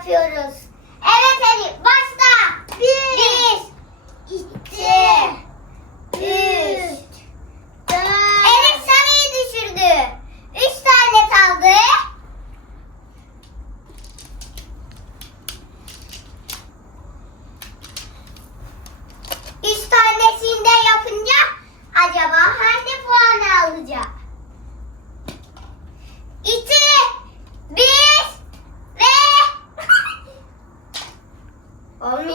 atıyoruz. 我们明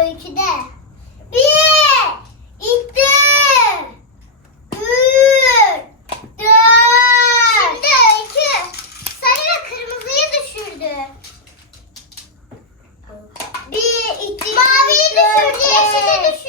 öyküde. Bir, iki, üç, dört. Şimdi öykü sarı kırmızıyı düşürdü. Bir, iki, Maviyi düşürdü, yeşili düşürdü.